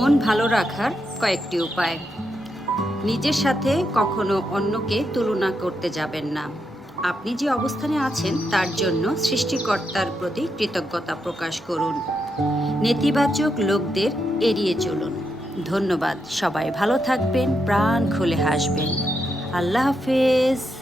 মন ভালো রাখার কয়েকটি উপায়। নিজের সাথে কখনো অন্যকে তুলনা করতে যাবেন না। আপনি যে অবস্থানে আছেন, তার জন্য সৃষ্টিকর্তার প্রতি কৃতজ্ঞতা প্রকাশ করুন। নেতিবাচক লোকদের এড়িয়ে চলুন। ধন্যবাদ। সবাই ভালো থাকবেন, প্রাণ খুলে হাসবেন। আল্লাহ হাফেজ।